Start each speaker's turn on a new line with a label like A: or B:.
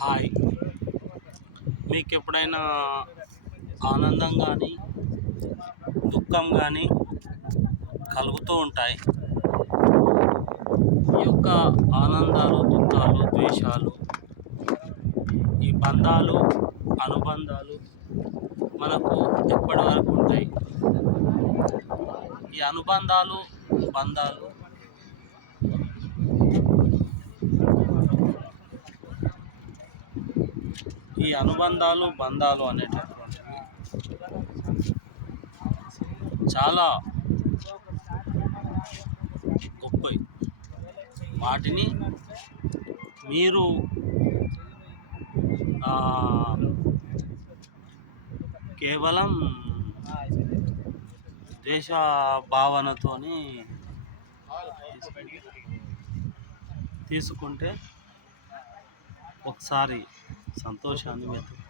A: Hi. మీకు ఎప్పుడైనా ఆనందం కానీ దుఃఖం కానీ కలుగుతూ ఉంటాయి? ఈ యొక్క ఆనందాలు దుఃఖాలు ద్వేషాలు ఈ బంధాలు అనుబంధాలు మనకు ఎప్పటి వరకు ఉంటాయి? ఈ అనుబంధాలు బంధాలు ఈ అనుబంధాలు బంధాలు అనేటటువంటివి. చాలా గొప్పవి. వాటిని మీరు కేవలం దేశ భావనతోని తీసుకుంటే ఒకసారి సంతోషాన్ని వెతుక్కుంటే